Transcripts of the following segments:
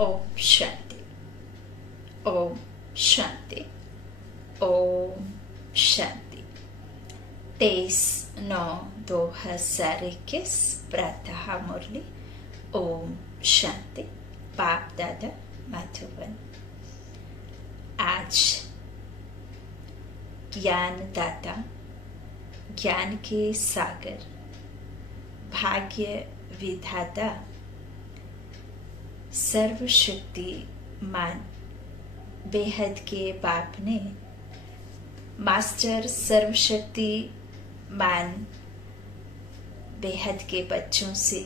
ओम शांति, ओम शांति, ओम शांति। 23/9/2021 प्रातः मुरली। ओम शांति। बाप दादा मधुबन। आज ज्ञान दाता, ज्ञान के सागर, भाग्य विधाता, सर्वशक्तिमान बेहद के बाप ने मास्टर सर्वशक्तिमान बेहद के बच्चों से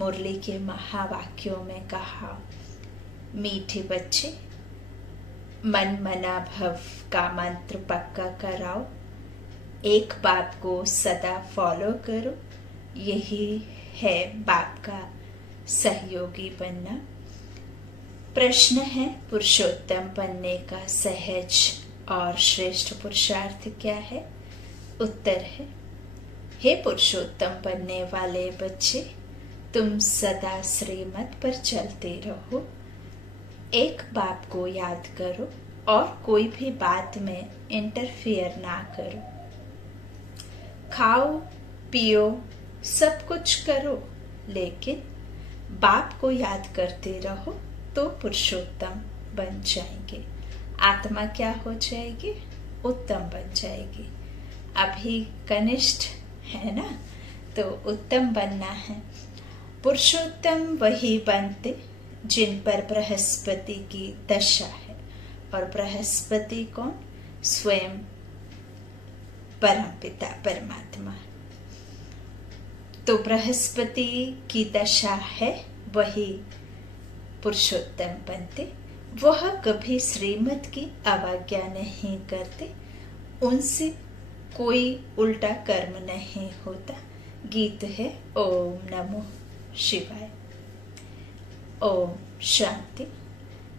मुरली के महावाक्यों में कहा, मीठे बच्चे, मन मना भव का मंत्र पक्का कराओ, एक बाप को सदा फॉलो करो, यही है बाप का सहयोगी बनना। प्रश्न है, पुरुषोत्तम बनने का सहज और श्रेष्ठ पुरुषार्थ क्या है? उत्तर है, हे पुरुषोत्तम बनने वाले बच्चे, तुम सदा श्रीमत पर चलते रहो, एक बाप को याद करो और कोई भी बात में इंटरफियर ना करो। खाओ पियो सब कुछ करो, लेकिन बाप को याद करते रहो तो पुरुषोत्तम बन जाएंगे। आत्मा क्या हो जाएगी? उत्तम बन जाएगी। अभी कनिष्ठ है ना, तो उत्तम बनना है। पुरुषोत्तम वही बनते जिन पर बृहस्पति की दशा है, और बृहस्पति कौन? स्वयं परमपिता परमात्मा। तो बृहस्पति की दशा है, वही पुरुषोत्तम बनते। वह कभी श्रीमत की अवज्ञा नहीं करते, उनसे कोई उल्टा कर्म नहीं होता। गीत है ओम नमो शिवाय। ओम शांति।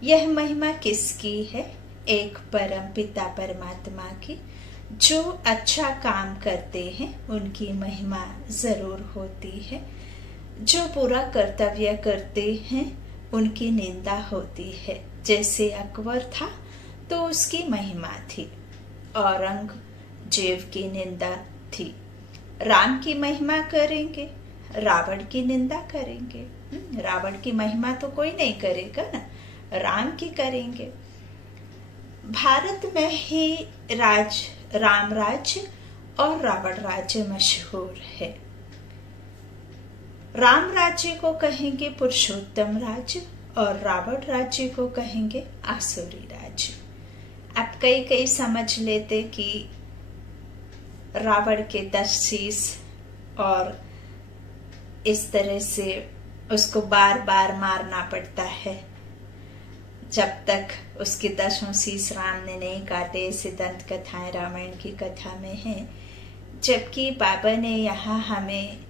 यह महिमा किसकी है? एक परम पिता परमात्मा की। जो अच्छा काम करते हैं उनकी महिमा जरूर होती है, जो बुरा कर्तव्य करते हैं उनकी निंदा होती है। जैसे अकबर था तो उसकी महिमा थी, औरंगजेब की निंदा थी। राम की महिमा करेंगे, रावण की निंदा करेंगे। रावण की महिमा तो कोई नहीं करेगा ना, राम की करेंगे। भारत में ही राम राज्य और रावण राज्य मशहूर है। राम राज्य को कहेंगे पुरुषोत्तम राज्य और रावण राज्य को कहेंगे आसुरी राज्य। अब कई समझ लेते कि रावण के 10 शीश और इस तरह से उसको बार बार मारना पड़ता है जब तक उसके 10 शीश राम ने नहीं काटे। ऐसे दंत कथाएं रामायण की कथा में हैं, जबकि बाबा ने यहाँ हमें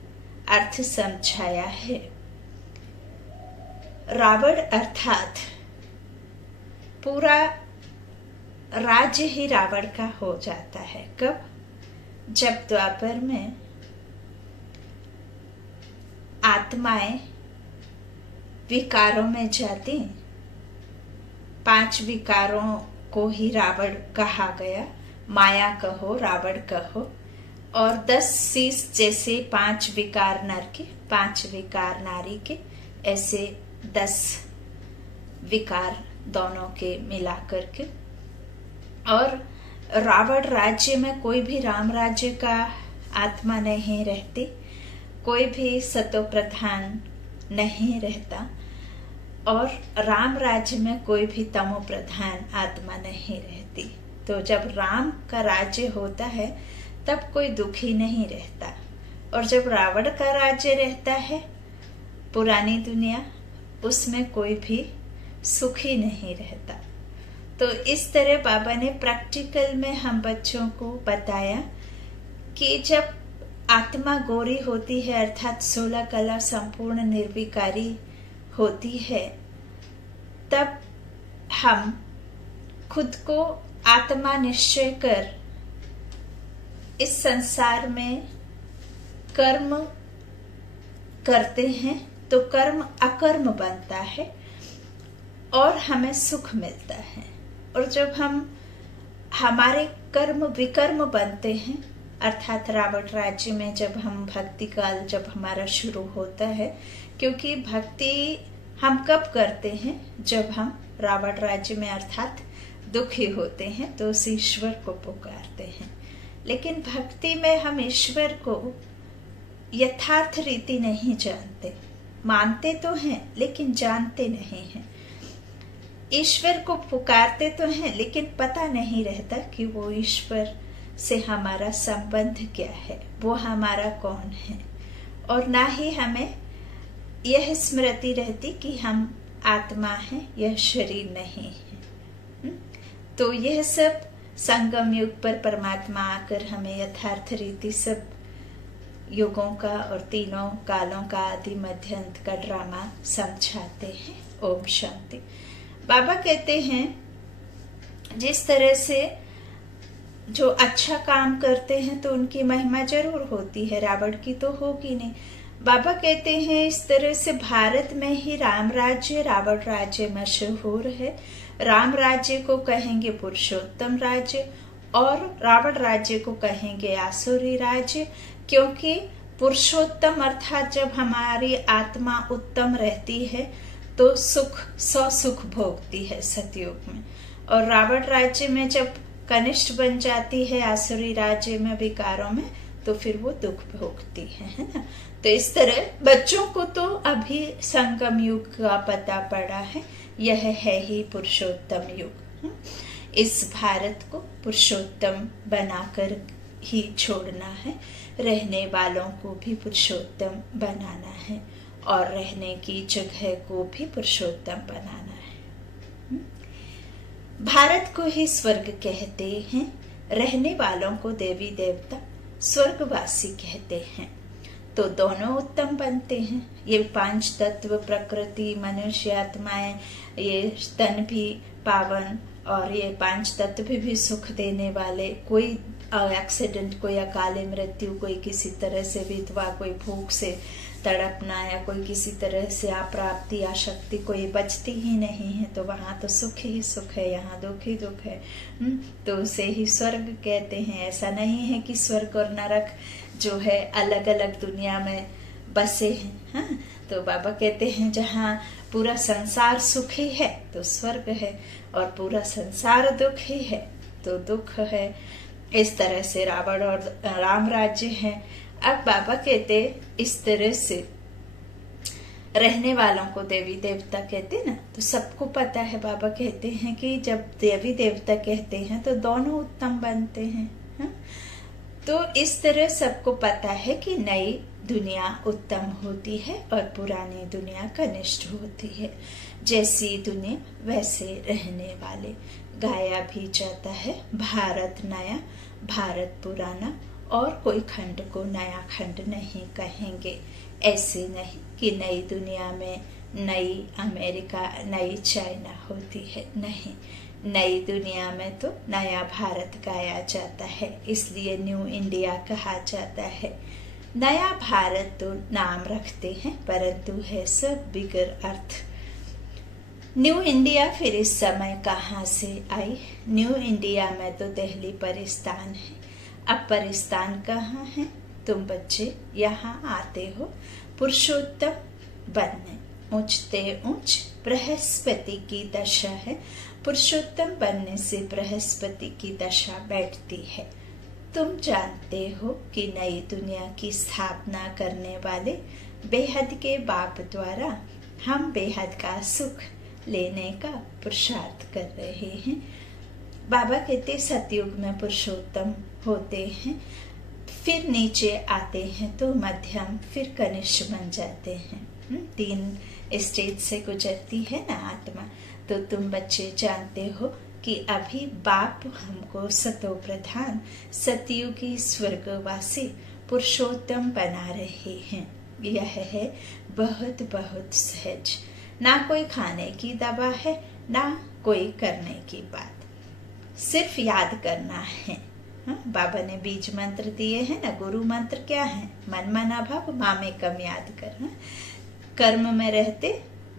अर्थ समझाया है। रावण अर्थात पूरा राज्य ही रावण का हो जाता है। कब? जब द्वापर में आत्माएं विकारों में जाती, 5 विकारों को ही रावण कहा गया। माया कहो, रावण कहो, और 10 शीश जैसे 5 विकार नर के, 5 विकार नारी के, ऐसे 10 विकार दोनों के मिलाकर के। और रावण राज्य में कोई भी राम राज्य का आत्मा नहीं रहती, कोई भी सतो प्रधान नहीं रहता, और राम राज्य में कोई भी तमो प्रधान आत्मा नहीं रहती। तो जब राम का राज्य होता है तब कोई दुखी नहीं रहता, और जब रावण का राज्य रहता है पुरानी दुनिया, उसमें कोई भी सुखी नहीं रहता। तो इस तरह बाबा ने प्रैक्टिकल में हम बच्चों को बताया कि जब आत्मा गोरी होती है, अर्थात 16 कला संपूर्ण निर्विकारी होती है, तब हम खुद को आत्मा निश्चय कर इस संसार में कर्म करते हैं तो कर्म अकर्म बनता है, और हमें सुख मिलता है। और जब हम हमारे कर्म विकर्म बनते हैं, अर्थात रावण राज्य में जब हम भक्ति काल जब हमारा शुरू होता है, क्योंकि भक्ति हम कब करते हैं, जब हम रावण राज्य में अर्थात दुखी होते हैं तो उस ईश्वर को पुकारते हैं। लेकिन भक्ति में हम ईश्वर को यथार्थ रीति नहीं जानते, मानते तो हैं लेकिन जानते नहीं हैं। ईश्वर को पुकारते तो हैं लेकिन पता नहीं रहता कि वो ईश्वर से हमारा संबंध क्या है, वो हमारा कौन है। और ना ही हमें यह स्मृति रहती कि हम आत्मा हैं, यह शरीर नहीं है। तो यह सब संगम युग पर परमात्मा आकर हमें यथार्थ रीति सब युगों का और तीनों कालों का आदि मध्य अंत का ड्रामा समझाते हैं। ओम शांति। बाबा कहते हैं जिस तरह से जो अच्छा काम करते हैं तो उनकी महिमा जरूर होती है, रावण की तो होगी नहीं। बाबा कहते हैं इस तरह से भारत में ही राम राज्य रावण राज्य मशहूर है। राम राज्य को कहेंगे पुरुषोत्तम राज्य और रावण राज्य को कहेंगे आसुरी राज्य, क्योंकि पुरुषोत्तम अर्थात जब हमारी आत्मा उत्तम रहती है तो सुख सुख भोगती है सतयुग में, और रावण राज्य में जब कनिष्ठ बन जाती है आसुरी राज्य में विकारों में तो फिर वो दुख भोगती है ना। तो इस तरह बच्चों को तो अभी संगम युग का पता पड़ा है, यह है ही पुरुषोत्तम युग। इस भारत को पुरुषोत्तम बनाकर ही छोड़ना है, रहने वालों को भी पुरुषोत्तम बनाना है और रहने की जगह को भी पुरुषोत्तम बनाना है। भारत को ही स्वर्ग कहते हैं, रहने वालों को देवी देवता स्वर्गवासी कहते हैं। तो दोनों उत्तम बनते हैं। ये पांच तत्व प्रकृति मनुष्य आत्माएं, ये तन भी पावन और ये पांच तत्व भी सुख देने वाले। कोई एक्सीडेंट, कोई अकाले मृत्यु, कोई किसी तरह से विधवा, कोई भूख से तड़पना या कोई किसी तरह से अप्राप्ति आशक्ति कोई बचती ही नहीं है। तो वहां तो सुख ही सुख है, यहाँ दुख ही दुख है। तो उसे ही स्वर्ग कहते हैं। ऐसा नहीं है कि स्वर्ग और नरक जो है अलग अलग दुनिया में बसे हैं। हाँ? तो बाबा कहते हैं जहाँ पूरा संसार सुख ही है तो स्वर्ग है, और पूरा संसार दुख ही है तो दुख है। इस तरह से रावण और राम राज्य है। अब बाबा कहते इस तरह से रहने वालों को देवी देवता कहते ना, तो सबको पता है। बाबा कहते हैं कि जब देवी देवता कहते हैं तो दोनों उत्तम बनते हैं। हा? तो इस तरह सबको पता है कि नई दुनिया उत्तम होती है और पुरानी दुनिया कनिष्ठ होती है। जैसी दुनिया वैसे रहने वाले। गाया भी जाता है भारत नया भारत पुराना, और कोई खंड को नया खंड नहीं कहेंगे। ऐसे नहीं कि नई दुनिया में नई अमेरिका नई चाइना होती है, नहीं। नई दुनिया में तो नया भारत गाया जाता है, इसलिए न्यू इंडिया कहा जाता है। नया भारत तो नाम रखते हैं परंतु है सब बिगर अर्थ। न्यू इंडिया फिर इस समय कहाँ से आई? न्यू इंडिया में तो दिल्ली परिस्तान है। अब परिस्तान कहाँ है? तुम बच्चे यहाँ आते हो पुरुषोत्तम बनने। ऊंचते ऊंच बृहस्पति की दशा है। पुरुषोत्तम बनने से बृहस्पति की दशा बैठती है। तुम जानते हो कि नई दुनिया की स्थापना करने वाले बेहद के बाप द्वारा हम बेहद का सुख लेने का पुरुषार्थ कर रहे हैं। बाबा कहते सतयुग में पुरुषोत्तम होते हैं, फिर नीचे आते हैं तो मध्यम, फिर कनिष्ठ बन जाते हैं। 3 स्टेज से गुजरती है ना आत्मा। तो तुम बच्चे जानते हो कि अभी बाप हमको सतो प्रधान सतयुगी स्वर्गवासी पुरुषोत्तम बना रहे हैं। यह है बहुत बहुत सहज। ना कोई खाने की दवा है ना कोई करने की बात, सिर्फ याद करना है। बाबा ने बीज मंत्र दिए हैं ना। गुरु मंत्र क्या है? मन मना भाव मामे कम याद कर। कर्म में रहते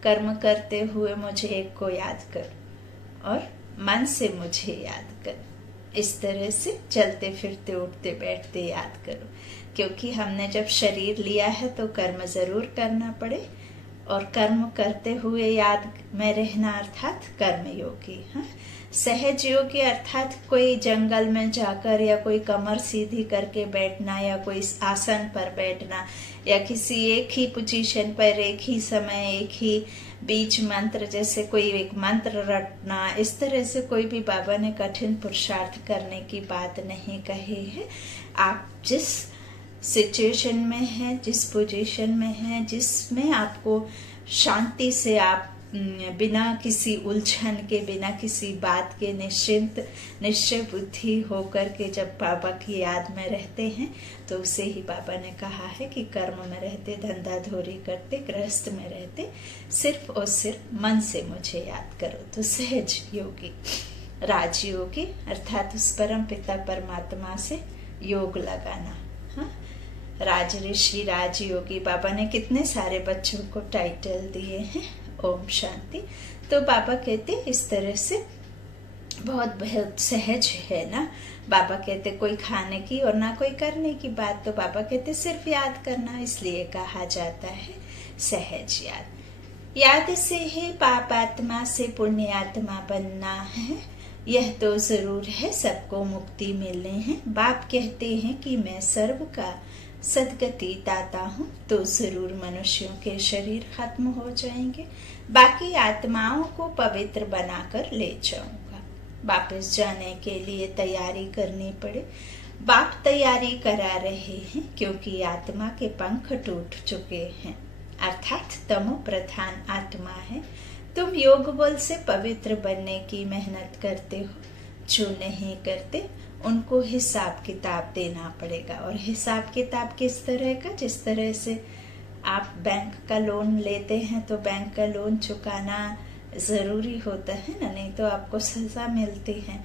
कर्म करते हुए मुझे एक को याद कर और मन से मुझे याद कर। इस तरह से चलते फिरते उठते बैठते याद करो, क्योंकि हमने जब शरीर लिया है तो कर्म जरूर करना पड़े, और कर्म करते हुए याद में रहना अर्थात कर्म योगी। हाँ, सहज योगी अर्थात कोई जंगल में जाकर या कोई कमर सीधी करके बैठना या कोई आसन पर बैठना या किसी एक ही पोजीशन पर एक ही समय एक ही बीज मंत्र, जैसे कोई एक मंत्र रटना, इस तरह से कोई भी बाबा ने कठिन पुरुषार्थ करने की बात नहीं कही है। आप जिस सिचुएशन में है, जिस पोजीशन में है, जिसमें आपको शांति से आप बिना किसी उलझन के, बिना किसी बात के निश्चय बुद्धि होकर के जब बाबा की याद में रहते हैं, तो उसे ही बाबा ने कहा है कि कर्म में रहते, धंधा धोरी करते, गृहस्थ में रहते, सिर्फ और सिर्फ मन से मुझे याद करो। तो सहज योगी, राजयोगी अर्थात उस परम पिता परमात्मा से योग लगाना। हाँ, राज ऋषि, राजयोगी, बाबा ने कितने सारे बच्चों को टाइटल दिए हैं। ओम शांति। तो बाबा कहते इस तरह से बहुत सहज है ना। बाबा कहते कोई खाने की और ना कोई करने की बात, तो बाबा कहते सिर्फ याद करना, इसलिए कहा जाता है सहज याद। याद से ही पाप आत्मा से पुण्य आत्मा बनना है, यह तो जरूर है, सबको मुक्ति मिलने हैं। बाप कहते हैं कि मैं सर्व का सदगति दाता हूँ, तो जरूर मनुष्यों के शरीर खत्म हो जाएंगे, बाकी आत्माओं को पवित्र बनाकर ले जाऊंगा। वापस जाने के लिए तैयारी करनी पड़े, बाप तैयारी करा रहे हैं, क्योंकि आत्मा के पंख टूट चुके हैं, अर्थात तमो प्रधान आत्मा है। तुम योग बल से पवित्र बनने की मेहनत करते हो, जो नहीं करते उनको हिसाब किताब देना पड़ेगा। और हिसाब किताब किस तरह का? जिस तरह से आप बैंक का लोन लेते हैं तो बैंक का लोन चुकाना जरूरी होता है ना, नहीं तो आपको सजा मिलती है।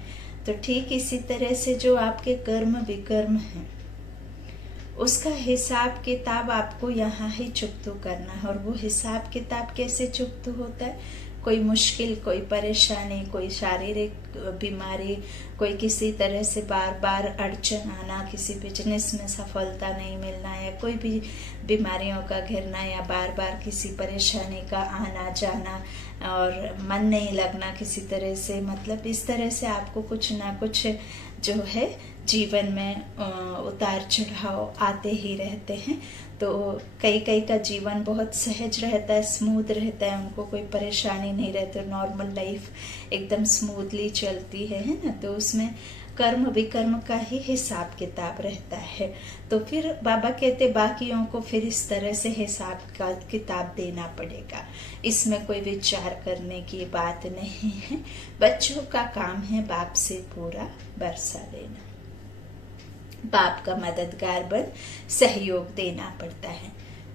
तो ठीक इसी तरह से जो आपके कर्म विकर्म हैं, उसका हिसाब किताब आपको यहाँ ही चुकतू करना है। और वो हिसाब किताब कैसे चुकतू होता है? कोई मुश्किल, कोई परेशानी, कोई शारीरिक बीमारी, कोई किसी तरह से बार बार अड़चन आना, किसी बिजनेस में सफलता नहीं मिलना, या कोई भी बीमारियों का घिरना, या बार बार किसी परेशानी का आना जाना और मन नहीं लगना किसी तरह से, मतलब इस तरह से आपको कुछ ना कुछ जो है जीवन में उतार चढ़ाव आते ही रहते हैं। तो कई का जीवन बहुत सहज रहता है, स्मूथ रहता है, उनको कोई परेशानी नहीं रहती, नॉर्मल लाइफ एकदम स्मूथली चलती है ना। तो उसमें कर्म विकर्म का ही हिसाब किताब रहता है। तो फिर बाबा कहते बाकियों को फिर इस तरह से हिसाब का किताब देना पड़ेगा, इसमें कोई विचार करने की बात नहीं है। बच्चों का काम है बाप से पूरा बरसा लेना, बाप का मददगार बन सहयोग देना पड़ता है।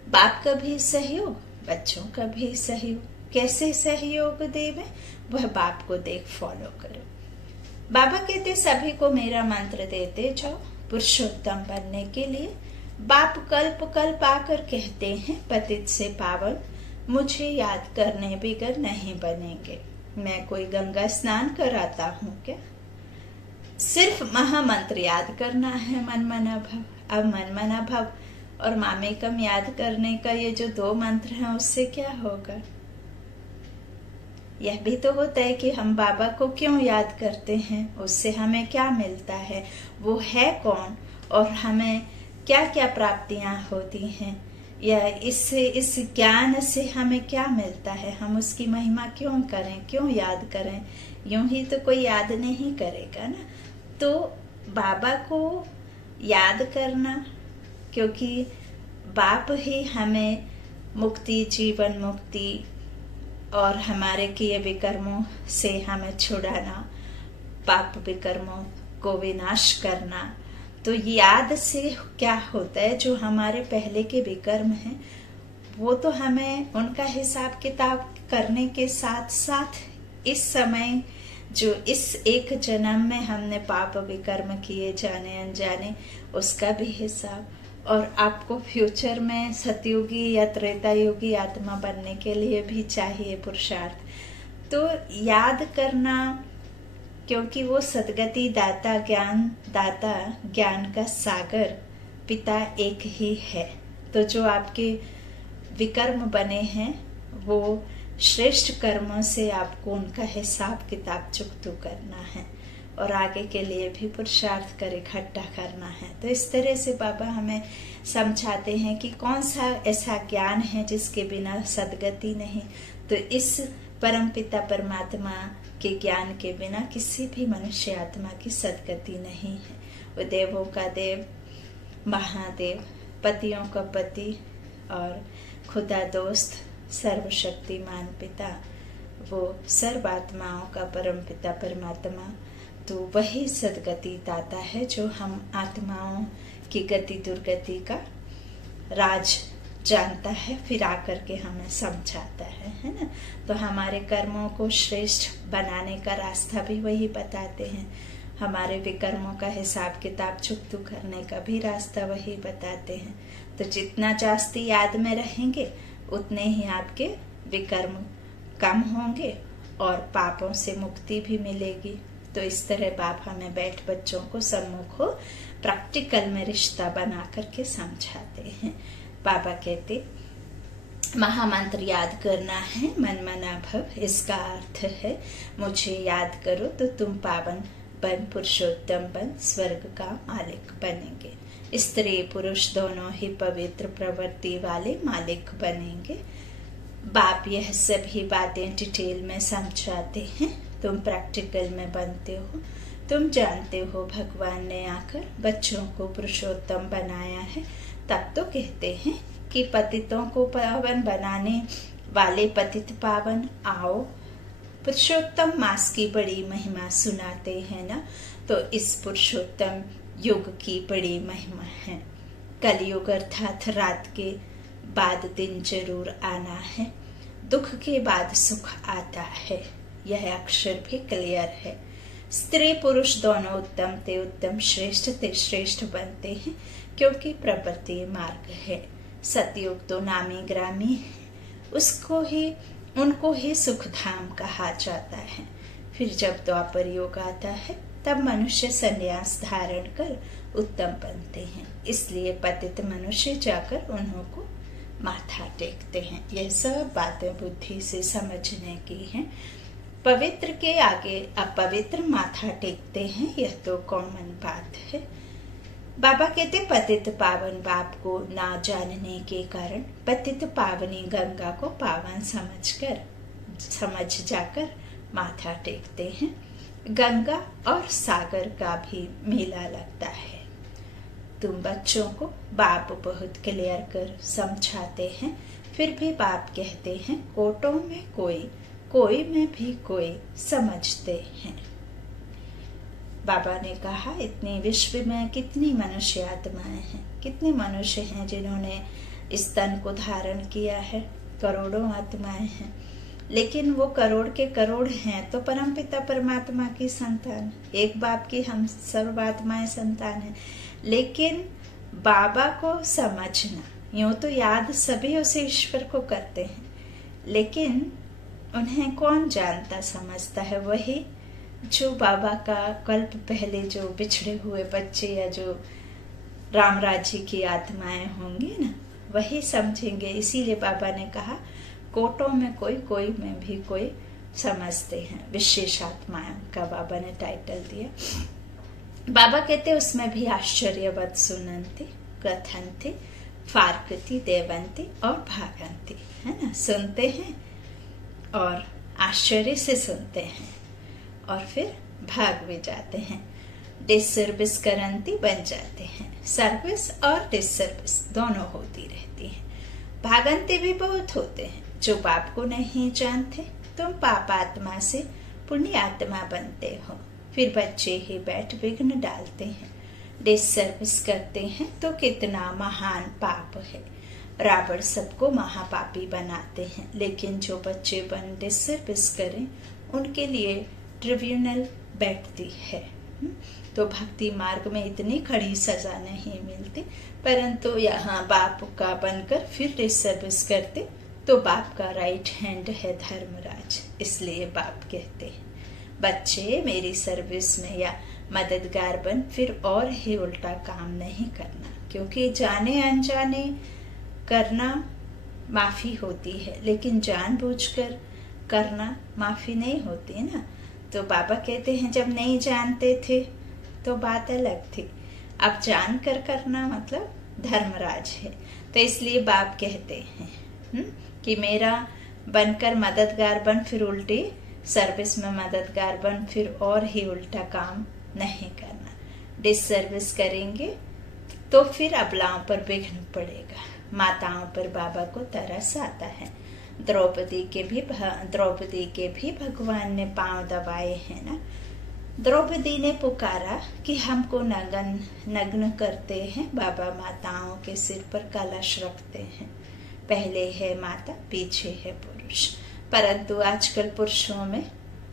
बाप का भी सहयोग, बच्चों का भी सहयोग। कैसे सहयोग देवे? वह बाप को देख फॉलो करो। बाबा कहते सभी को मेरा मंत्र देते जाओ पुरुषोत्तम बनने के लिए। बाप कल्प कल्प आकर कहते हैं पतित से पावन मुझे याद करने बिगर नहीं बनेंगे। मैं कोई गंगा स्नान कराता हूँ क्या? सिर्फ महामंत्र याद करना है, मन मना भव। अब मन मना भव और मामेकम याद करने का ये जो 2 मंत्र हैं, उससे क्या होगा? यह भी तो होता है कि हम बाबा को क्यों याद करते हैं, उससे हमें क्या मिलता है, वो है कौन और हमें क्या क्या प्राप्तियां होती हैं, या इस ज्ञान से हमें क्या मिलता है, हम उसकी महिमा क्यों करें, क्यों याद करें? यूं ही तो कोई याद नहीं करेगा ना। तो बाबा को याद करना, क्योंकि बाप ही हमें मुक्ति, जीवन मुक्ति और हमारे किए विकर्मों से हमें छुड़ाना, पाप विकर्मों को विनाश करना। तो याद से क्या होता है, जो हमारे पहले के विकर्म हैं वो तो हमें उनका हिसाब किताब करने के साथ साथ इस समय जो इस एक जन्म में हमने पाप विकर्म किए जाने अनजाने, उसका भी हिसाब, और आपको फ्यूचर में सतयुगी या त्रेता युगी आत्मा बनने के लिए भी चाहिए पुरुषार्थ। तो याद करना, क्योंकि वो सदगति दाता, ज्ञान का सागर पिता एक ही है। तो जो आपके विकर्म बने हैं वो श्रेष्ठ कर्मों से आपको उनका हिसाब किताब चुकता करना है और आगे के लिए भी पुरुषार्थ कर इकट्ठा करना है। तो इस तरह से बाबा हमें समझाते हैं कि कौन सा ऐसा ज्ञान है जिसके बिना सदगति नहीं। तो इस परमपिता परमात्मा के ज्ञान के बिना किसी भी मनुष्य आत्मा की सदगति नहीं है। वो देवों का देव, महादेव, पतियों का पति और खुदा दोस्त, सर्वशक्तिमान पिता, वो सर्व आत्माओं का परमपिता परमात्मा, तो वही सदगति दाता है जो हम आत्माओं की गति दुर्गति का राज जानता है, फिर आकर के हमें समझाता है ना। तो हमारे कर्मों को श्रेष्ठ बनाने का रास्ता भी वही बताते हैं, हमारे विकर्मों का हिसाब किताब चुकता करने का भी रास्ता वही बताते हैं। तो जितना जास्ती याद में रहेंगे उतने ही आपके विकर्म कम होंगे और पापों से मुक्ति भी मिलेगी। तो इस तरह बाप हमें बैठ बच्चों को सम्मुख हो प्रैक्टिकल में रिश्ता बना करके समझाते हैं। बाबा कहते महामंत्र याद करना है, मन मना भव। इसका अर्थ है मुझे याद करो तो तुम पावन बन, पुरुषोत्तम बन, स्वर्ग का मालिक बनेंगे। स्त्री पुरुष दोनों ही पवित्र प्रवृत्ति वाले मालिक बनेंगे। बाप यह सभी बातें डिटेल में समझाते हैं, तुम प्रैक्टिकल में बनते हो। तुम जानते हो भगवान ने आकर बच्चों को पुरुषोत्तम बनाया है, तब तो कहते हैं कि पतितों को पावन बनाने वाले पतित पावन आओ। पुरुषोत्तम मास की बड़ी महिमा सुनाते हैं ना। तो इस पुरुषोत्तम युग की बड़ी महिमा है। कलयुग अर्थात रात के बाद दिन जरूर आना है, दुख के बाद सुख आता है, यह अक्षर भी क्लियर है। स्त्री पुरुष दोनों उत्तम ते उत्तम, श्रेष्ठ ते श्रेष्ठ बनते हैं, क्योंकि प्रवृत्ति मार्ग है। सतयुग तो नामी ग्रामी है, उनको ही सुख धाम कहा जाता है। फिर जब द्वापर युग आता है तब मनुष्य संन्यास धारण कर उत्तम बनते हैं, इसलिए पतित मनुष्य जाकर उन्हों को माथा टेकते हैं। यह सब बातें बुद्धि से समझने की हैं। पवित्र के आगे अपवित्र माथा टेकते हैं, यह तो कॉमन बात है। बाबा कहते पतित पावन बाप को ना जानने के कारण पतित पावनी गंगा को पावन समझ जाकर माथा टेकते हैं। गंगा और सागर का भी मेला लगता है। तुम बच्चों को बाप बहुत क्लियर कर समझाते हैं, फिर भी बाप कहते हैं कोटों में कोई में भी कोई समझते हैं। बाबा ने कहा इतने विश्व में कितनी मनुष्य आत्माएं हैं, कितने मनुष्य हैं जिन्होंने इस तन को धारण किया है। करोड़ों आत्माएं हैं, लेकिन वो करोड़ के करोड़ हैं तो परमपिता परमात्मा की संतान, एक बाप की हम सर्व आत्माएं संतान हैं। लेकिन बाबा को समझना, यूं तो याद सभी उसे ईश्वर को करते हैं, लेकिन उन्हें कौन जानता समझता है? वही जो बाबा का कल्प पहले जो बिछड़े हुए बच्चे या जो राम राज्य की आत्माएं होंगी ना, वही समझेंगे। इसीलिए बाबा ने कहा कोटों में कोई में भी कोई समझते हैं। विशेष आत्माएं का बाबा ने टाइटल दिया। बाबा कहते उसमें भी आश्चर्यवत सुनंती, कथंती, फारकती, देवंती और भागंती, है ना। सुनते हैं और आश्चर्य से सुनते हैं और फिर भाग भी जाते हैं। डिसर्विस करंती बन जाते हैं। सर्विस और डिसर्विस दोनों होती रहती है। भागंती भी बहुत होते हैं जो बाप को नहीं जानते। तुम पाप आत्मा से पुण्य आत्मा बनते हो, फिर बच्चे ही बैठ विघ्न डालते हैं। डिसर्विस करते हैं तो कितना महान पाप है। रावण सबको महापापी बनाते हैं, लेकिन जो बच्चे बन डिसर्विस करें उनके लिए ट्रिब्यूनल बैठती है। तो भक्ति मार्ग में इतनी खड़ी सजा नहीं मिलती, परंतु यहाँ बाप का बनकर फिर डिसर्विस करते तो बाप का राइट हैंड है धर्मराज। इसलिए बाप कहते हैं बच्चे मेरी सर्विस में या मददगार बन, फिर और ही उल्टा काम नहीं करना, क्योंकि जाने अनजाने करना माफी होती है, लेकिन जानबूझकर करना माफी नहीं होती ना। तो बाबा कहते हैं जब नहीं जानते थे तो बात अलग थी, अब जान कर करना मतलब धर्मराज है। तो इसलिए बाप कहते हैं कि मेरा बनकर मददगार बन, फिर उल्टी सर्विस में मददगार बन, फिर और ही उल्टा काम नहीं करना। डिसर्विस करेंगे तो फिर अबलाओं पर विघ्न पड़ेगा। माताओं पर बाबा को तरस आता है। द्रौपदी के भी भगवान ने पांव दबाए हैं ना। द्रौपदी ने पुकारा कि हमको नग्न करते हैं। बाबा माताओं के सिर पर कलश रखते हैं, पहले है माता पीछे है पुरुष। परंतु आजकल पुरुषों में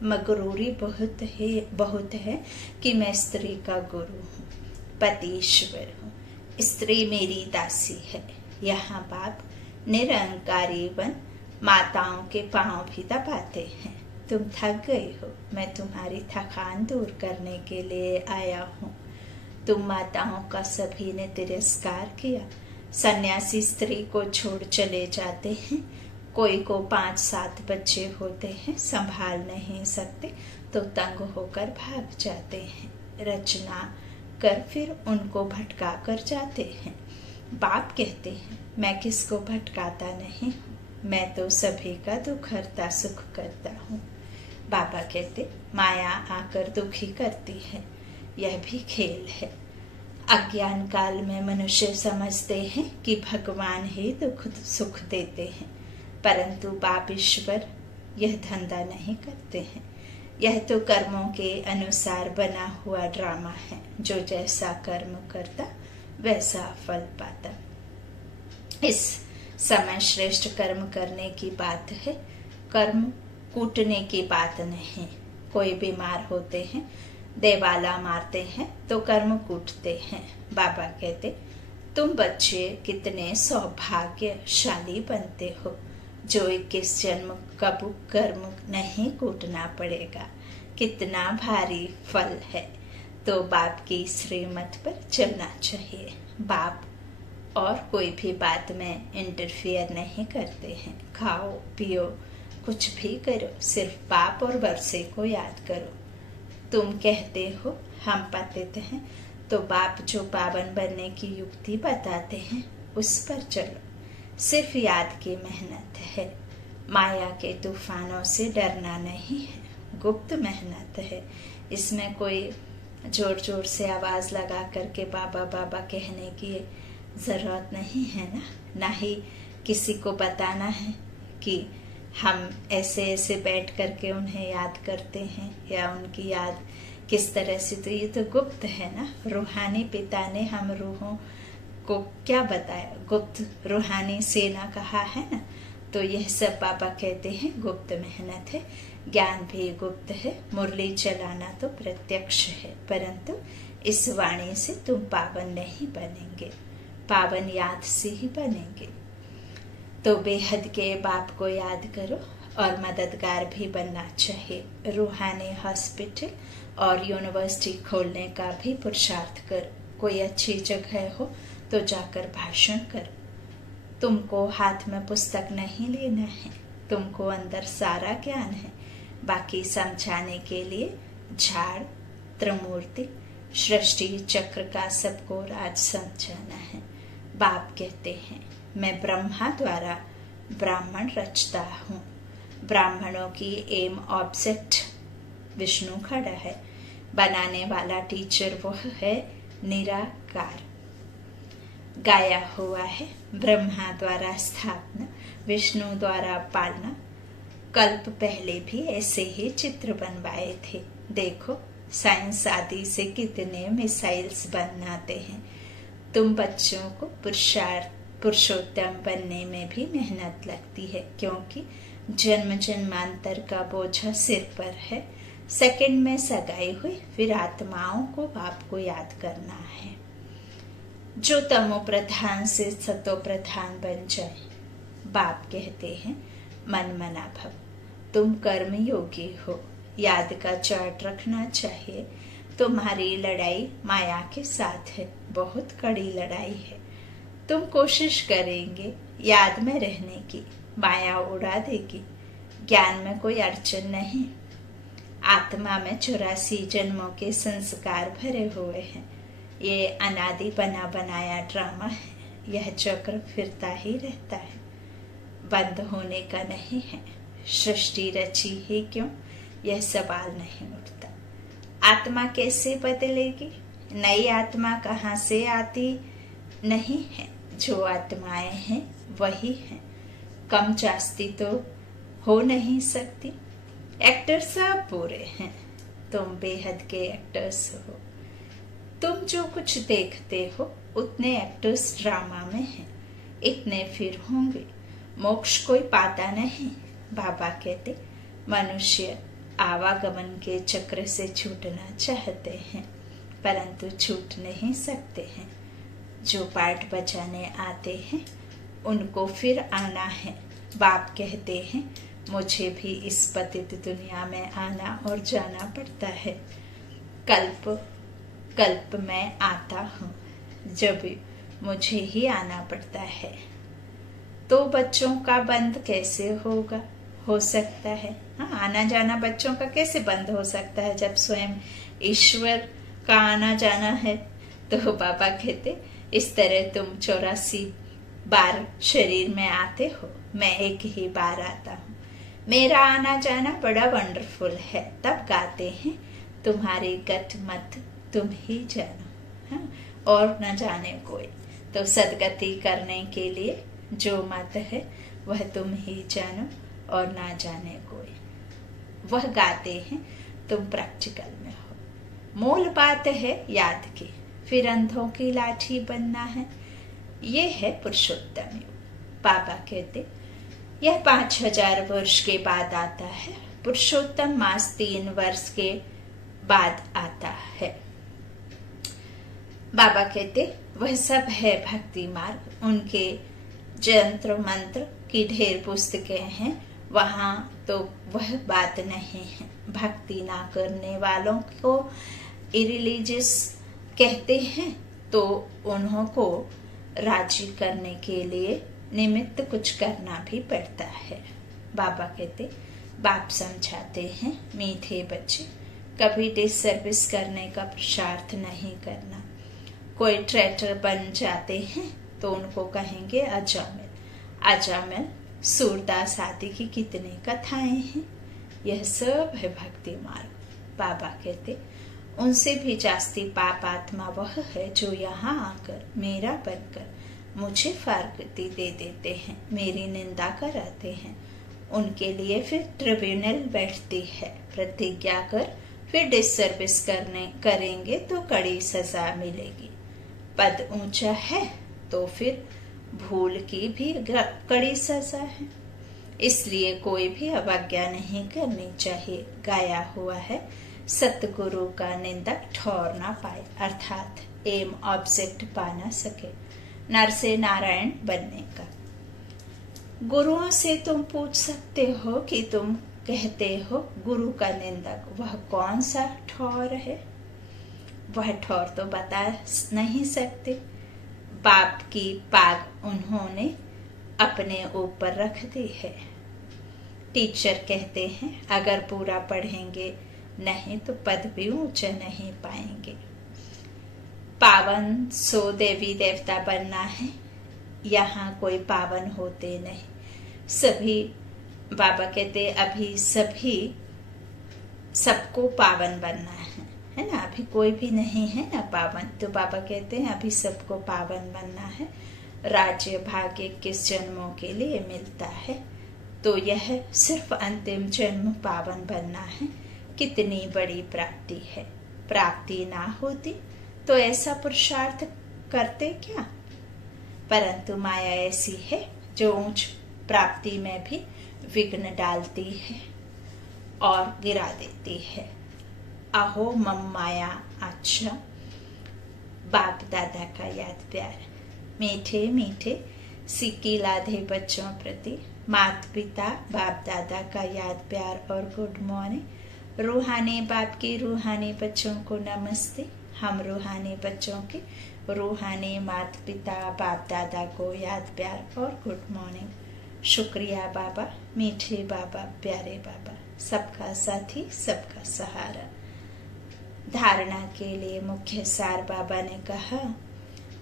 मगरूरी बहुत है कि मैं स्त्री का गुरु हूँ, पतिश्वर हूँ, स्त्री मेरी दासी है। यहाँ बाप निरंकारी बन माताओं के पांव भी दबाते हैं। तुम थक गई हो, मैं तुम्हारी थकान दूर करने के लिए आया हूँ। तुम माताओं का सभी ने तिरस्कार किया। सन्यासी स्त्री को छोड़ चले जाते हैं, कोई को 5-7 बच्चे होते हैं, संभाल नहीं सकते तो तंग होकर भाग जाते हैं, रचना कर फिर उनको भटका कर जाते हैं। बाप कहते हैं मैं किसको भटकाता नहीं हूँ, मैं तो सभी का दुख हरता सुख करता हूँ। बाबा कहते माया आकर दुखी करती है, यह भी खेल है। अज्ञान काल में मनुष्य समझते हैं कि भगवान ही दुख सुख देते हैं, परंतु बाप ईश्वर यह धंधा नहीं करते हैं। यह तो कर्मों के अनुसार बना हुआ ड्रामा है। जो जैसा कर्म करता वैसा फल पाता। इस समय श्रेष्ठ कर्म करने की बात है, कर्म कूटने की बात नहीं। कोई बीमार होते हैं, देवाला मारते हैं तो कर्म कूटते हैं। बाबा कहते तुम बच्चे कितने सौभाग्यशाली बनते हो जो 21 जन्म कबू कर्म नहीं कूटना पड़ेगा। कितना भारी फल है। तो बाप की श्रीमत पर चलना चाहिए। बाप और कोई भी बात में इंटरफियर नहीं करते हैं। खाओ पियो कुछ भी करो, सिर्फ बाप और वर्षे को याद करो। तुम कहते हो हम पतित हैं, तो बाप जो पावन बनने की युक्ति बताते हैं उस पर चलो। सिर्फ याद की मेहनत है। माया के तूफानों से डरना नहीं है, गुप्त मेहनत है। इसमें कोई जोर जोर से आवाज लगा करके बाबा बाबा कहने की जरूरत नहीं है ना ही किसी को बताना है कि हम ऐसे ऐसे बैठ करके उन्हें याद करते हैं या उनकी याद किस तरह से। तो ये तो गुप्त है ना। रूहानी पिता ने हम रूहों को क्या बताया, गुप्त रूहानी सेना कहा है ना। तो यह सब बाबा कहते हैं गुप्त मेहनत है। ज्ञान भी गुप्त है। मुरली चलाना तो प्रत्यक्ष है, परंतु इस वाणी से तुम पावन नहीं बनेंगे, पावन याद से ही बनेंगे। तो बेहद के बाप को याद करो और मददगार भी बनना चाहिए। रूहानी हॉस्पिटल और यूनिवर्सिटी खोलने का भी पुरुषार्थ करो। कोई अच्छी जगह हो तो जाकर भाषण करो। तुमको हाथ में पुस्तक नहीं लेना है, तुमको अंदर सारा ज्ञान है। बाकी समझाने के लिए झाड़, त्रिमूर्ति, सृष्टि चक्र का सबको राज समझाना है। बाप कहते हैं मैं ब्रह्मा द्वारा ब्राह्मण रचता हूँ। ब्राह्मणों की एम ऑब्जेक्ट विष्णु खड़ा है। बनाने वाला टीचर वह है निराकार। गाया हुआ है ब्रह्मा द्वारा स्थापना, विष्णु द्वारा पालना। कल्प पहले भी ऐसे ही चित्र बनवाए थे। देखो साइंस आदि से कितने मिसाइल्स बनाते हैं। तुम बच्चों को पुरुषोत्तम बनने में भी मेहनत लगती है, क्योंकि जन्म जन्मांतर का बोझा सिर पर है। सेकंड में सगाई हुई, फिर आत्माओं को बाप को याद करना है, जो तमो प्रधान से सतो प्रधान बन जाए। बाप कहते हैं मन मना भव, तुम कर्म योगी हो, याद का चार्ट रखना चाहिए। तुम्हारी लड़ाई माया के साथ है, बहुत कड़ी लड़ाई है। तुम कोशिश करेंगे याद में रहने की, माया उड़ा देगी। ज्ञान में कोई अड़चन नहीं। आत्मा में 84 जन्मों के संस्कार भरे हुए हैं। ये अनादि बना बनाया ड्रामा है, यह चक्र फिरता ही रहता है, बंद होने का नहीं है। सृष्टि रची ही क्यों, यह सवाल नहीं उठता। आत्मा कैसे बदलेगी? नई आत्मा कहाँ से आती नहीं है, जो आत्माएं हैं वही हैं। कम जास्ती तो हो नहीं सकती। एक्टर सब पूरे हैं, तुम बेहद के एक्टर्स हो। तुम जो कुछ देखते हो उतने एक्टर्स ड्रामा में हैं, इतने फिर होंगे। मोक्ष कोई पाता नहीं। बाबा कहते मनुष्य आवागमन के चक्र से छूटना चाहते हैं, परंतु छूट नहीं सकते हैं। जो पाठ बजाने आते हैं उनको फिर आना है। बाप कहते हैं मुझे भी इस पतित दुनिया में आना और जाना पड़ता है। कल्प कल्प में आता हूँ, जब मुझे ही आना पड़ता है। तो बच्चों का बंद कैसे होगा? हो सकता है, हाँ, आना जाना बच्चों का कैसे बंद हो सकता है जब स्वयं ईश्वर का आना जाना है। तो बाबा कहते इस तरह तुम 84 बार शरीर में आते हो, मैं एक ही बार आता हूँ। मेरा आना जाना बड़ा वंडरफुल है। तब गाते हैं तुम्हारी गत मत तुम ही जानो, हाँ, और न जाने कोई। तो सदगति करने के लिए जो मत है वह तुम ही जानो और ना जाने कोई, वह गाते हैं। तुम प्रैक्टिकल में हो। मूल बात है याद की, फिर अंधों की लाठी बनना है। ये है पुरुषोत्तम युग। बाबा कहते यह 5000 वर्ष के बाद आता है। पुरुषोत्तम मास 3 वर्ष के बाद आता है। बाबा कहते वह सब है भक्ति मार्ग। उनके जंत्र मंत्र की ढेर पुस्तकें हैं, वहां तो वह बात नहीं है। भक्ति ना करने वालों को इरिलीजियस कहते हैं, तो उन्हों को राजी करने के लिए निमित्त कुछ करना भी पड़ता है। बाबा कहते बाप समझाते हैं मीठे बच्चे, कभी डिसर्विस करने का पुरुषार्थ नहीं करना। कोई ट्रैटर बन जाते हैं तो उनको कहेंगे अजामिल। अजामिल सूरदास आदि की कितनी कथाएं हैं। यह सब है भक्ति मार्ग। बाबा कहते उनसे भी जास्ती पाप आत्मा वह है जो यहाँ आकर मेरा बनकर मुझे फारगती दे देते हैं, मेरी निंदा कराते हैं। उनके लिए फिर ट्रिब्यूनल बैठती है। प्रतिज्ञा कर फिर डिसर्विस करेंगे तो कड़ी सजा मिलेगी। पद ऊंचा है तो फिर भूल की भी कड़ी सजा है। इसलिए कोई भी अवज्ञा नहीं करनी चाहिए। गाया हुआ है सतगुरु का निंदक ठौर ना पाए, अर्थात एम ऑब्जेक्ट पा ना सके। नर से नारायण बनने का। गुरुओं से तुम पूछ सकते हो कि तुम कहते हो गुरु का निंदक, वह कौन सा ठौर है? वह ठौर तो बता नहीं सकते। बाप की पाग उन्होंने अपने ऊपर रख दी है। टीचर कहते हैं अगर पूरा पढ़ेंगे नहीं तो पद भी ऊंचा नहीं पाएंगे। पावन सो देवी देवता बनना है, यहाँ कोई पावन होते नहीं। सभी बाबा कहते अभी सभी सबको पावन बनना है ना। अभी कोई भी नहीं है ना पावन, तो बाबा कहते हैं अभी सबको पावन बनना है। राज्य भाग्य 21 जन्मों के लिए मिलता है, तो यह सिर्फ अंतिम जन्म पावन बनना है। कितनी बड़ी प्राप्ति है। प्राप्ति ना होती तो ऐसा पुरुषार्थ करते क्या? परंतु माया ऐसी है जो उच्च प्राप्ति में भी विघ्न डालती है। और गिरा देती है। अहो मम माया अच्छा। बाप दादा का याद प्यार। मीठे मीठे सिक्की लाधे बच्चों प्रति माता पिता बाप दादा का याद प्यार और गुड मॉर्निंग। रूहानी बाप की रूहानी बच्चों को नमस्ते। हम रूहानी बच्चों के रूहानी माता पिता बाप दादा को याद प्यार और गुड मॉर्निंग। शुक्रिया बाबा, मीठे बाबा, प्यारे बाबा, सबका साथी सबका सहारा। धारणा के लिए मुख्य सार बाबा ने कहा,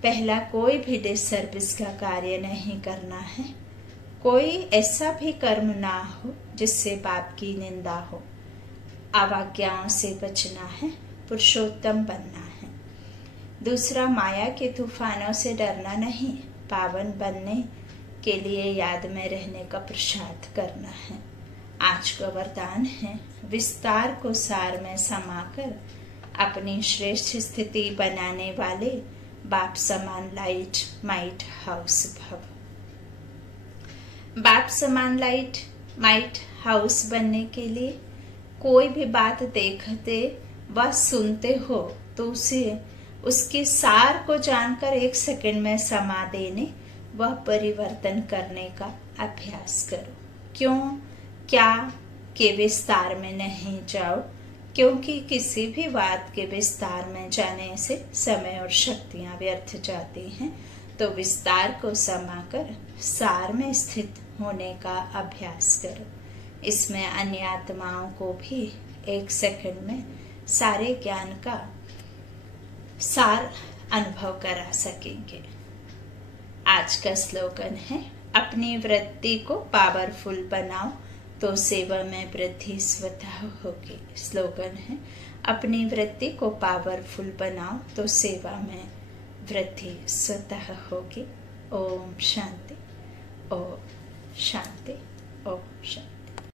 पहला कोई भी डिसर्विस का कार्य नहीं करना है। कोई ऐसा भी कर्म ना हो जिससे बाप की निंदा हो। अवाज्ञाओं से बचना है, पुरुषोत्तम बनना है। दूसरा, माया के तूफानों से डरना नहीं, पावन बनने के लिए याद में रहने का प्रसाद करना है। आज का वरदान है, विस्तार को सार में समाकर अपनी श्रेष्ठ स्थिति बनाने वाले बाप समान लाइट माइट हाउस भव। बाप समान लाइट माइट हाउस बनने के लिए कोई भी बात देखते व सुनते हो तो उसे उसके सार को जानकर 1 सेकंड में समा देने व परिवर्तन करने का अभ्यास करो। क्यों, क्या के विस्तार में नहीं जाओ, क्योंकि किसी भी बात के विस्तार में जाने से समय और शक्तियां व्यर्थ जाती हैं। तो विस्तार को समाकर सार में स्थित होने का अभ्यास करो। इसमें अन्य आत्माओं को भी 1 सेकंड में सारे ज्ञान का सार अनुभव करा सकेंगे। आज का स्लोगन है, अपनी वृत्ति को पावरफुल बनाओ तो सेवा में वृद्धि स्वतः होगी। स्लोगन है, अपनी वृत्ति को पावरफुल बनाओ तो सेवा में वृद्धि स्वतः होगी। ओम शांति, ओम शांति, ओम शांति।